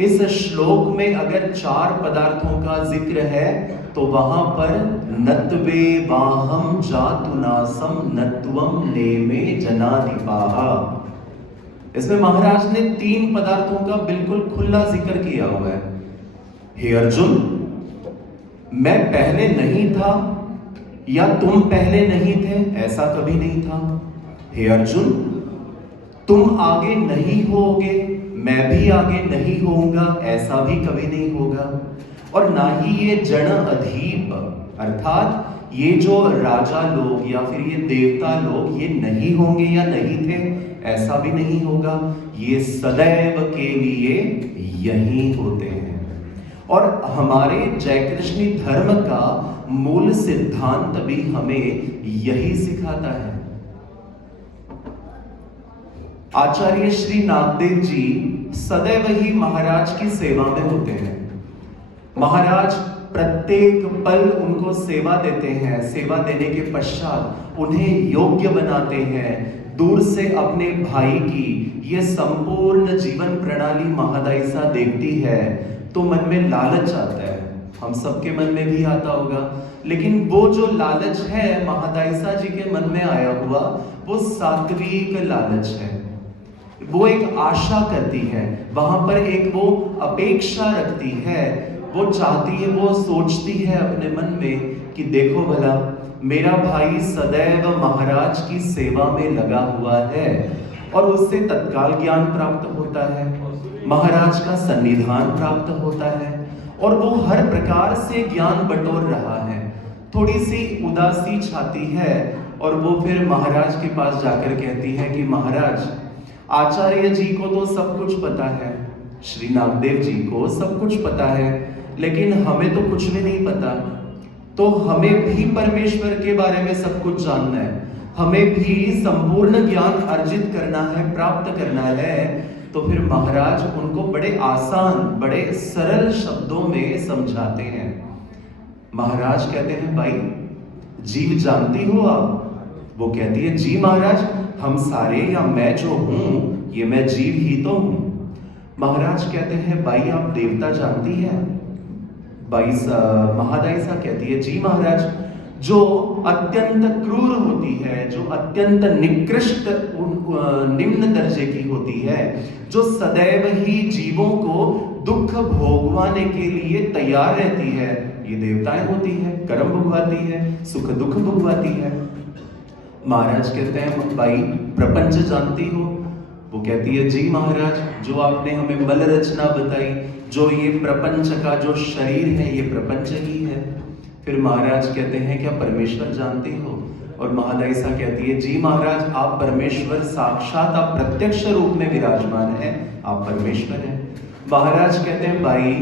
इस श्लोक में अगर 4 पदार्थों का जिक्र है तो वहां पर नत्वे वाहम जातुनासम नत्वम नेमे जनाधिपाहा, इसमें महाराज ने 3 पदार्थों का बिल्कुल खुला जिक्र किया हुआ है। हे अर्जुन, मैं पहले नहीं था या तुम पहले नहीं थे, ऐसा कभी नहीं था। हे अर्जुन, तुम आगे नहीं होगे, मैं भी आगे नहीं होऊंगा, ऐसा भी कभी नहीं होगा। और ना ही ये जन अधीप, अर्थात ये जो राजा लोग या फिर ये देवता लोग ये नहीं होंगे या नहीं थे, ऐसा भी नहीं होगा। ये सदैव के लिए यही होते हैं। और हमारे जय कृष्णी धर्म का मूल सिद्धांत भी हमें यही सिखाता है। आचार्य श्री नागदेव जी सदैव ही महाराज की सेवा में होते हैं। महाराज प्रत्येक पल उनको सेवा देते हैं। सेवा देने के पश्चात उन्हें योग्य बनाते हैं। दूर से अपने भाई की ये संपूर्ण जीवन प्रणाली महादायिसा देखती है तो मन में लालच आता है। हम सबके मन में भी आता होगा, लेकिन वो जो लालच है महादायिसा जी के मन में आया हुआ, वो सात्विक लालच है। वो एक आशा करती है, वहां पर एक वो अपेक्षा रखती है, वो चाहती है, वो सोचती है अपने मन में कि देखो भला मेरा भाई सदैव महाराज की सेवा में लगा हुआ है और उससे तत्काल ज्ञान प्राप्त होता है, महाराज का सन्निधान प्राप्त होता है और वो हर प्रकार से ज्ञान बटोर रहा है। थोड़ी सी उदासी छाती है और वो फिर महाराज के पास जाकर कहती है कि महाराज, आचार्य जी को तो सब कुछ पता है, श्री नागदेव जी को सब कुछ पता है, लेकिन हमें तो कुछ भी नहीं पता। तो हमें भी परमेश्वर के बारे में सब कुछ जानना है, हमें भी संपूर्ण ज्ञान अर्जित करना है, प्राप्त करना है। तो फिर महाराज उनको बड़े आसान, बड़े सरल शब्दों में समझाते हैं। महाराज कहते हैं, भाई जीव जानती हो आप? वो कहती है, जी महाराज, हम सारे या मैं जो हूं ये मैं जीव ही तो हूं। महाराज कहते हैं, भाई आप देवता जानती है? भाई महादायिसा कहती है, जी महाराज, जो अत्यंत क्रूर होती है, जो अत्यंत निकृष्ट निम्न दर्जे की होती है, जो सदैव ही जीवों को दुख भोगवाने के लिए तैयार रहती है, ये देवताएं होती है, कर्म भुगवाती है, सुख दुख भुगवाती है। महाराज कहते हैं, भाई प्रपंच जानती हो? वो कहती है, जी महाराज, जो आपने हमें बल रचना बताई, जो ये प्रपंच का जो शरीर है ये प्रपंच ही है। फिर महाराज कहते हैं, क्या परमेश्वर जानती हो? और महादायिसा कहती है, जी महाराज, आप परमेश्वर साक्षात, आप प्रत्यक्ष रूप में विराजमान हैं, आप परमेश्वर हैं। महाराज कहते हैं, भाई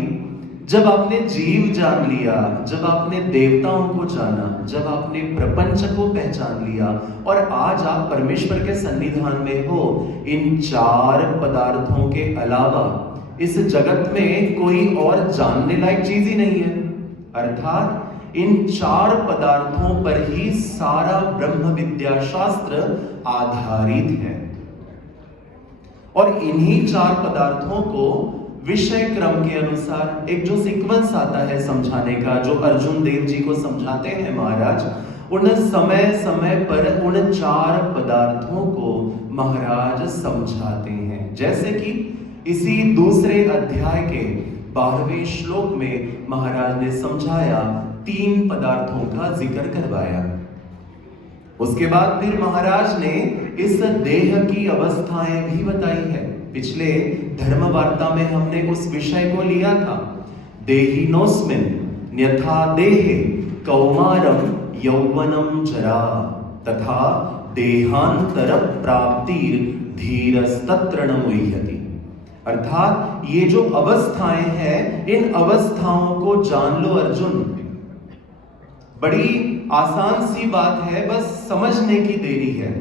जब आपने जीव जान लिया, जब आपने देवताओं को जाना, जब आपने प्रपंच को पहचान लिया और आज आप परमेश्वर के सन्निधान में हो, इन 4 पदार्थों के अलावा इस जगत में कोई और जानने लायक चीज ही नहीं है। अर्थात इन 4 पदार्थों पर ही सारा ब्रह्म विद्या शास्त्र आधारित है और इन्हीं 4 पदार्थों को विषय क्रम के अनुसार एक जो सीक्वेंस आता है समझाने का, जो अर्जुन देव जी को समझाते हैं महाराज, उन समय समय पर उन 4 पदार्थों को महाराज समझाते हैं। जैसे कि इसी दूसरे अध्याय के 12वें श्लोक में महाराज ने समझाया, 3 पदार्थों का जिक्र करवाया। उसके बाद फिर महाराज ने इस देह की अवस्थाएं भी बताई है। पिछले धर्म वार्ता में हमने उस विषय को लिया था, देहिनोस्मिन न्यथा देहे कौमारम यौवनम जरा तथा देहांतर प्राप्तिर धीरस्तत्र न मुह्यति। अर्थात ये जो अवस्थाएं हैं, इन अवस्थाओं को जान लो अर्जुन। बड़ी आसान सी बात है, बस समझने की देरी है।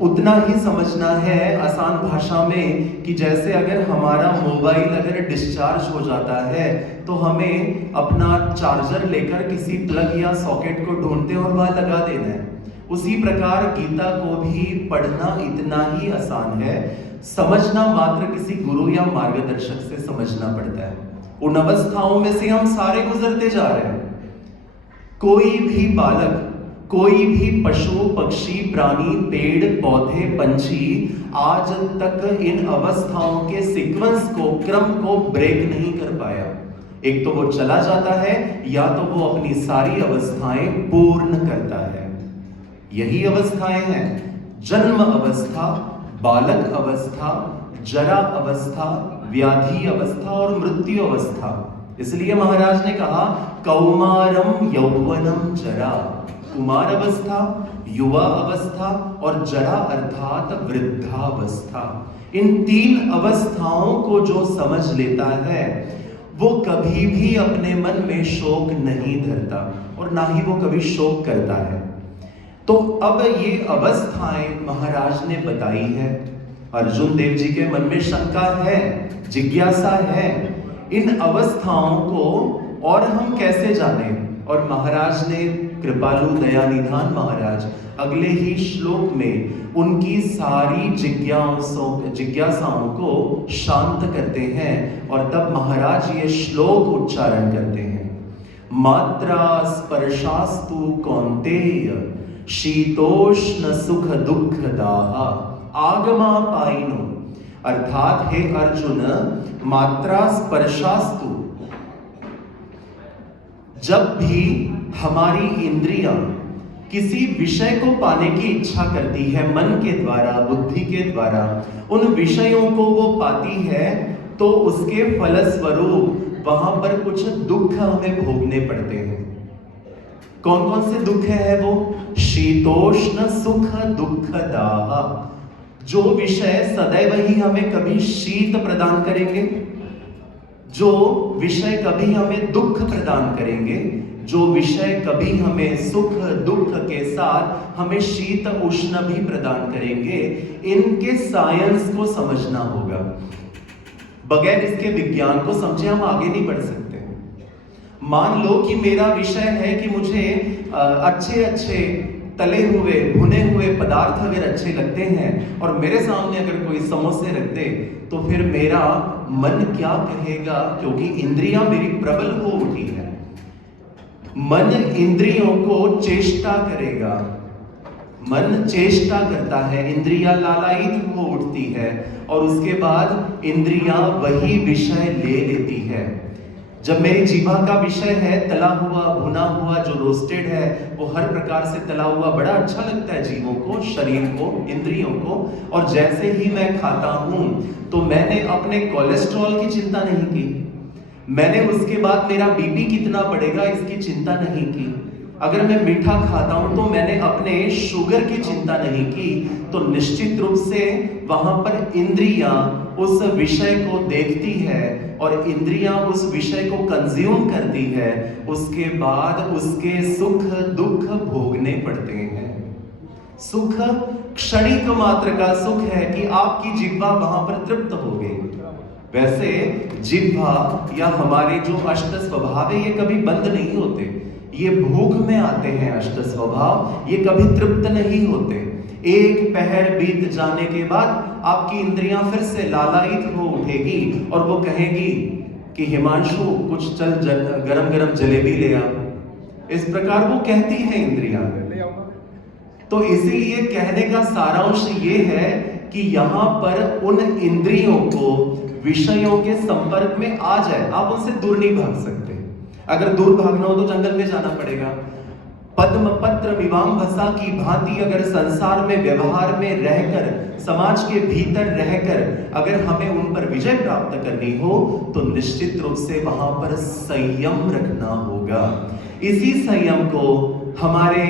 उतना ही समझना है आसान भाषा में कि जैसे अगर हमारा मोबाइल अगर डिस्चार्ज हो जाता है तो हमें अपना चार्जर लेकर किसी प्लग या सॉकेट को ढूंढते और वहां लगा देना है। उसी प्रकार गीता को भी पढ़ना इतना ही आसान है समझना मात्र किसी गुरु या मार्गदर्शक से समझना पड़ता है। उन अवस्थाओं में से हम सारे गुजरते जा रहे हैं। कोई भी बालक, कोई भी पशु, पक्षी, प्राणी, पेड़, पौधे, पंछी आज तक इन अवस्थाओं के सीक्वेंस को, क्रम को ब्रेक नहीं कर पाया। एक तो वो चला जाता है या तो वो अपनी सारी अवस्थाएं पूर्ण करता है। यही अवस्थाएं हैं: जन्म अवस्था, बालक अवस्था, जरा अवस्था, व्याधि अवस्था और मृत्यु अवस्था। इसलिए महाराज ने कहा कौमारम यौवनम जरा, कुमार अवस्था, युवा अवस्था और जरा अर्थात वृद्धावस्था। इन तीन अवस्थाओं को जो समझ लेता है वो कभी भी अपने मन में शोक नहीं धरता और ना ही वो कभी शोक करता है। तो अब ये अवस्थाएं महाराज ने बताई है। अर्जुन देव जी के मन में शंका है, जिज्ञासा है, इन अवस्थाओं को और हम कैसे जाने। और महाराज ने, कृपालु दयानिधान महाराज, अगले ही श्लोक में उनकी सारी जिज्ञासाओं को शांत करते हैं और तब महाराज ये श्लोक उच्चारण करते हैं। मात्रा स्पर्शास्तु कौन्तेय शीतोष्ण सुख दुःखदाः आगमा पाइनो। अर्थात हे अर्जुन, मात्रा स्पर्शास्तु, जब भी हमारी इंद्रियां किसी विषय को पाने की इच्छा करती है, मन के द्वारा, बुद्धि के द्वारा उन विषयों को वो पाती है, तो उसके फलस्वरूप वहां पर कुछ दुख हमें भोगने पड़ते हैं। कौन कौन से दुख है वो? शीतोष्ण सुख दुःखदाः। जो विषय सदैव ही हमें कभी शीत प्रदान करेंगे, जो विषय कभी हमें दुख प्रदान करेंगे, जो विषय कभी हमें सुख दुख के साथ हमें शीत उष्ण भी प्रदान करेंगे, इनके साइंस को समझना होगा। बगैर इसके विज्ञान को समझे हम आगे नहीं बढ़ सकते। मान लो कि मेरा विषय है कि मुझे अच्छे अच्छे तले हुए भुने हुए पदार्थ अगर अच्छे लगते हैं और मेरे सामने अगर कोई समोसे रख दे, तो फिर मेरा मन क्या कहेगा, क्योंकि इंद्रियां मेरी प्रबल हो उठी है। मन इंद्रियों को चेष्टा करेगा, मन चेष्टा करता है, इंद्रियां लालायित हो उठती है और उसके बाद इंद्रियां वही विषय ले लेती है। जब मेरी जीवा का विषय है तला हुआ, भुना हुआ, जो रोस्टेड है, वो हर प्रकार से तला हुआ बड़ा अच्छा लगता है जीवों को, शरीर को, इंद्रियों को। और जैसे ही मैं खाता हूं तो मैंने अपने कोलेस्ट्रॉल की चिंता नहीं की, मैंने उसके बाद मेरा बीपी कितना बढ़ेगा इसकी चिंता नहीं की। अगर मैं मीठा खाता हूं तो मैंने अपने शुगर की चिंता नहीं की। तो निश्चित रूप से वहां पर इंद्रियां उस विषय को देखती है और इंद्रियां उस विषय को कंज्यूम करती है, उसके बाद उसके सुख दुख भोगने पड़ते हैं। सुख क्षणिक मात्र का सुख है कि आपकी जिह्वा वहां पर तृप्त हो गई। वैसे जिह्वा या हमारे जो अष्ट स्वभाव है ये कभी बंद नहीं होते, ये भूख में आते हैं। अष्ट स्वभाव ये कभी तृप्त नहीं होते। एक पहर बीत जाने के बाद आपकी इंद्रियां फिर से लालायित हो उठेगी और वो कहेगी कि हिमांशु कुछ चल गरम गरम जलेबी ले आ। इस प्रकार वो कहती है इंद्रियां। तो इसीलिए कहने का सारांश ये है कि यहां पर उन इंद्रियों को विषयों के संपर्क में आ जाए, आप उनसे दूर नहीं भाग सकते। अगर दूर भागना हो तो जंगल में जाना पड़ेगा। पद्म पत्र विवाम्भसा की भांति अगर संसार में व्यवहार में रहकर, समाज के भीतर रहकर अगर हमें उन पर विजय प्राप्त करनी हो तो निश्चित रूप से वहां पर संयम रखना होगा। इसी संयम को हमारे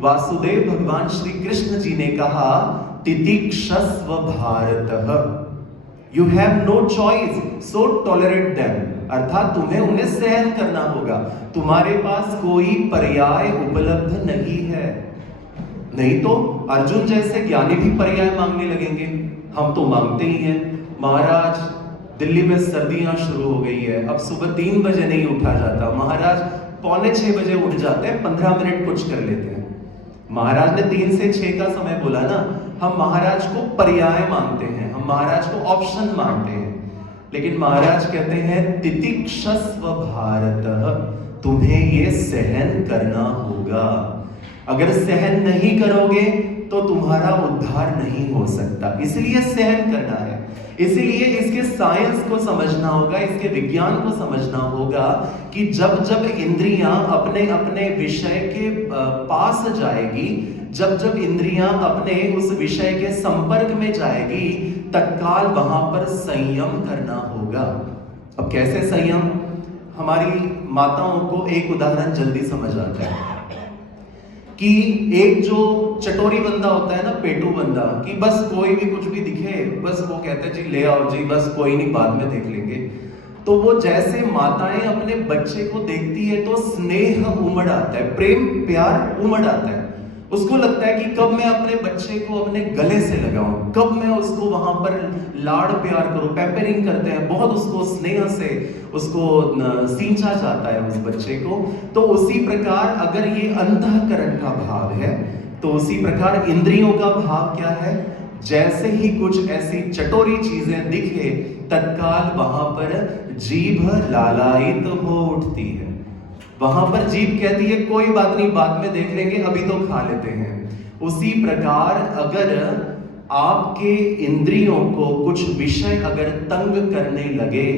वासुदेव भगवान श्री कृष्ण जी ने कहा, तितिक्षस्व भारतः, you have no choice so tolerate them. अर्थात तुम्हें उन्हें सहन करना होगा, तुम्हारे पास कोई पर्याय उपलब्ध नहीं है। नहीं तो अर्जुन जैसे ज्ञानी भी पर्याय मांगने लगेंगे। हम तो मांगते ही हैं। महाराज दिल्ली में सर्दियां शुरू हो गई है, अब सुबह 3 बजे नहीं उठा जाता, महाराज 5:45 बजे उठ जाते हैं, 15 मिनट कुछ कर लेते हैं। महाराज ने 3 से 6 का समय बोला ना, हम महाराज को पर्याय मांगते हैं, हम हम महाराज को ऑप्शन मानते हैं, लेकिन महाराज कहते हैं तितिक्षस्व भारत, तुम्हें ये सहन करना होगा। अगर सहन नहीं करोगे तो तुम्हारा उद्धार नहीं हो सकता, इसलिए सहन करना है। इसलिए इसके साइंस को समझना होगा, इसके विज्ञान को समझना होगा कि जब जब इंद्रियां अपने अपने विषय के पास जाएगी, जब जब इंद्रियां अपने उस विषय के संपर्क में जाएगी, तत्काल वहां पर संयम करना होगा। अब कैसे संयम? हमारी माताओं को एक उदाहरण जल्दी समझ आता है कि एक जो चटोरी बंदा होता है ना, पेटू बंदा, कि बस कोई भी कुछ भी दिखे बस वो कहते हैं जी ले आओ जी, बस कोई नहीं बाद में देख लेंगे। तो वो जैसे माताएं अपने बच्चे को देखती है तो स्नेह उमड़ आता है, प्रेम प्यार उमड़ आता है। उसको लगता है कि कब मैं अपने बच्चे को अपने गले से लगाऊं, कब मैं उसको वहां पर लाड़ प्यार करूं, पैम्परिंग करते हैं बहुत, उसको स्नेह से उसको सींचा जाता है उस बच्चे को। तो उसी प्रकार अगर ये अंतःकरण का भाव है, तो उसी प्रकार इंद्रियों का भाव क्या है? जैसे ही कुछ ऐसी चटोरी चीजें दिखे, तत्काल वहां पर जीभ लालायित हो उठती है। वहां पर जीभ कहती है कोई बात नहीं, बाद में देख लेंगे, अभी तो खा लेते हैं। उसी प्रकार अगर आपके इंद्रियों को कुछ विषय अगर तंग करने लगे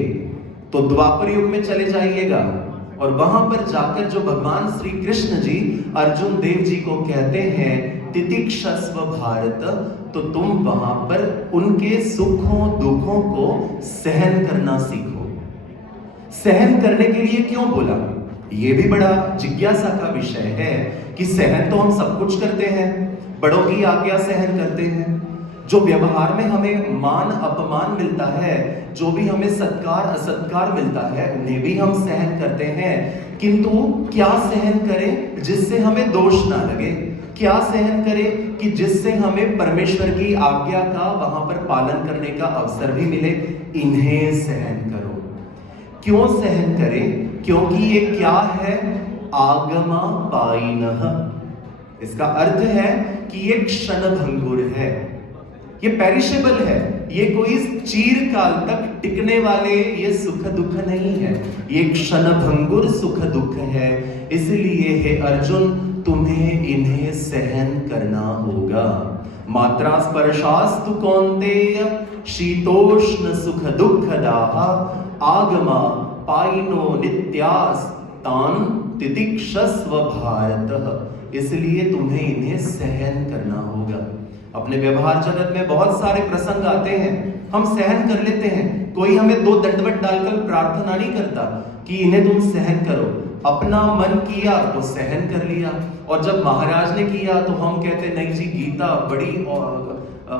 तो द्वापर युग में चले जाइएगा, और वहां पर जाकर जो भगवान श्री कृष्ण जी अर्जुन देव जी को कहते हैं तितिक्षस्व भारत, तो तुम वहां पर उनके सुखों दुखों को सहन करना सीखो। सहन करने के लिए क्यों बोला? ये भी बड़ा जिज्ञासा का विषय है कि सहन तो हम सब कुछ करते हैं, बड़ों की आज्ञा सहन करते हैं, जो व्यवहार में हमें मान अपमान मिलता है, जो भी हमें सत्कार असत्कार मिलता है, उन्हें भी हम सहन करते हैं। किंतु क्या सहन करें जिससे हमें दोष ना लगे? क्या सहन करें कि जिससे हमें परमेश्वर की आज्ञा का वहां पर पालन करने का अवसर भी मिले? इन्हें सहन करो। क्यों सहन करें? क्योंकि ये क्या है? आगमा पाइनः। इसका अर्थ है कि ये क्षणभंगुर है, ये पेरिशेबल है, ये कोई चीरकाल तक टिकने वाले ये सुख दुख नहीं है, ये क्षणभंगुर सुख दुख है। इसलिए हे अर्जुन, तुम्हें इन्हें सहन करना होगा। मात्रा स्पर्शास्तु कौन्तेय शीतोष्ण सुख दुःखदाः आगमा पाइनो नित्यास तान तितिक्षस्व भारत। इसलिए तुम्हें इन्हें सहन करना होगा। अपने व्यवहार जगत में बहुत सारे प्रसंग आते हैं, हम सहन कर लेते हैं। कोई हमें दो दंडवत डालकर प्रार्थना नहीं करता कि इन्हें तुम सहन करो। अपना मन किया तो सहन कर लिया, और जब महाराज ने किया तो हम कहते नहीं जी गीता बड़ी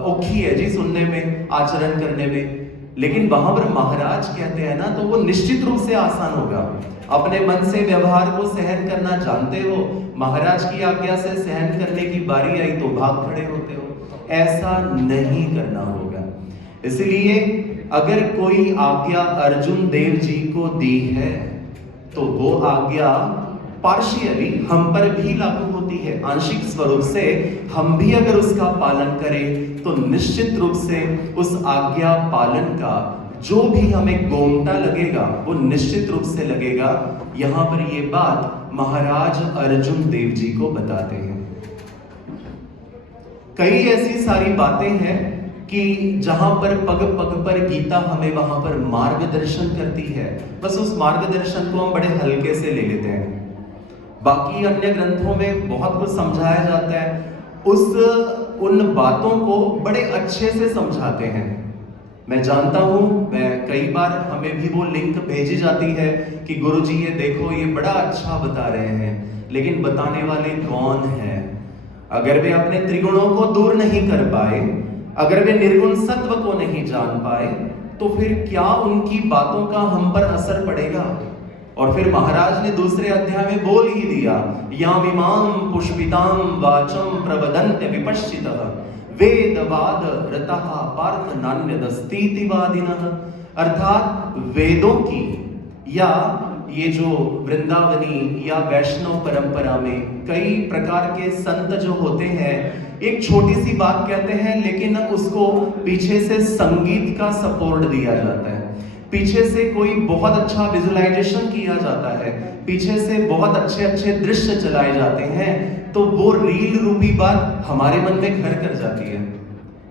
औखी है जी सुनने में, आचरण करने में। लेकिन वहां पर महाराज कहते हैं ना, तो वो निश्चित रूप से आसान होगा। अपने मन से व्यवहार को सहन करना जानते हो, महाराज की आज्ञा से सहन करने की बारी आई तो भाग खड़े होते हो। ऐसा नहीं करना होगा। इसलिए अगर कोई आज्ञा अर्जुन देव जी को दी है तो वो आज्ञा पार्शियली हम पर भी लागू होती है। आंशिक स्वरूप से हम भी अगर उसका पालन करें तो निश्चित रूप से उस आज्ञा पालन का जो भी हमें गोमटा लगेगा वो निश्चित रूप से लगेगा। यहां पर ये बात महाराज अर्जुन देव जी को बताते हैं। कई ऐसी सारी बातें हैं कि जहां पर पग पग पर गीता हमें वहां पर मार्गदर्शन करती है, बस उस मार्गदर्शन को हम बड़े हल्के से ले लेते हैं। बाकी अन्य ग्रंथों में बहुत कुछ समझाया जाता है, उन बातों को बड़े अच्छे से समझाते हैं। मैं जानता हूं, मैं कई बार हमें भी वो लिंक भेजी जाती है कि गुरुजी ये देखो ये बड़ा अच्छा बता रहे हैं, लेकिन बताने वाले कौन हैं? अगर वे अपने त्रिगुणों को दूर नहीं कर पाए, अगर वे निर्गुण सत्व को नहीं जान पाए, तो फिर क्या उनकी बातों का हम पर असर पड़ेगा? और फिर महाराज ने दूसरे अध्याय में बोल ही दिया, यामिमाम पुष्पिताम वाचम प्रवदन्त्य विपश्चितः वेदवाद रतः पार्थ नान्यदस्तीति वादिनः। अर्थात वेदों की या ये जो वृंदावनी या वैष्णव परंपरा में कई प्रकार के संत जो होते हैं, एक छोटी सी बात कहते हैं लेकिन उसको पीछे से संगीत का सपोर्ट दिया जाता है, पीछे से कोई बहुत अच्छा विजुअलाइजेशन किया जाता है, पीछे से बहुत अच्छे अच्छे दृश्य चलाए जाते हैं, तो वो रील रूपी बात हमारे मन में घर कर जाती है।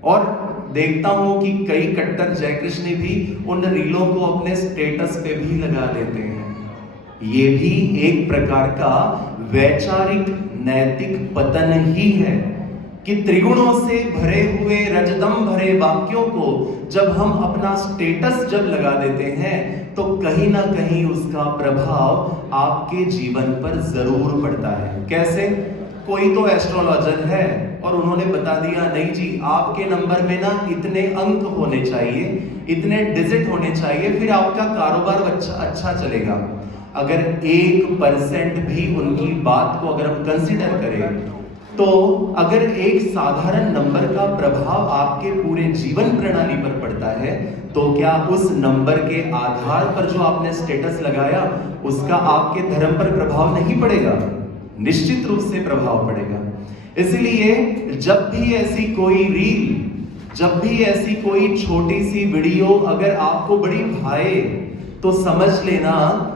और देखता हूं कि कई कट्टर जय कृष्ण भी उन रीलों को अपने स्टेटस पे भी लगा देते हैं। ये भी एक प्रकार का वैचारिक नैतिक पतन ही है कि त्रिगुणों से भरे हुए रजतम भरे वाक्यों को जब हम अपना स्टेटस जब लगा देते हैं तो कहीं ना कहीं उसका प्रभाव आपके जीवन पर जरूर पड़ता है। कैसे? कोई तो एस्ट्रोलॉजर है और उन्होंने बता दिया, नहीं जी आपके नंबर में ना इतने अंक होने चाहिए, इतने डिजिट होने चाहिए, फिर आपका कारोबार अच्छा चलेगा। अगर 1% भी उनकी बात को अगर हम कंसिडर करें तो अगर एक साधारण नंबर का प्रभाव आपके पूरे जीवन प्रणाली पर पड़ता है तो क्या उस नंबर के आधार पर जो आपने स्टेटस लगाया उसका आपके धर्म पर प्रभाव नहीं पड़ेगा? निश्चित रूप से प्रभाव पड़ेगा। इसलिए जब भी ऐसी कोई रील, जब भी ऐसी कोई छोटी सी वीडियो अगर आपको बड़ी भाए तो समझ लेना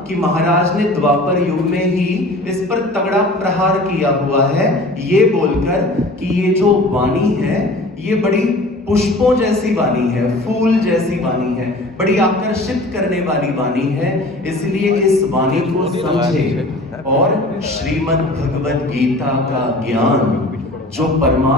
कि महाराज ने द्वापर युग में ही इस पर तगड़ा प्रहार किया हुआ है, ये बोलकर कि ये जो वाणी है ये बड़ी पुष्पों जैसी वाणी है, फूल जैसी वाणी है, बड़ी आकर्षित करने वाली वाणी है, इसलिए इस वाणी को समझे और श्रीमद् भगवद गीता का ज्ञान जो परमात्मा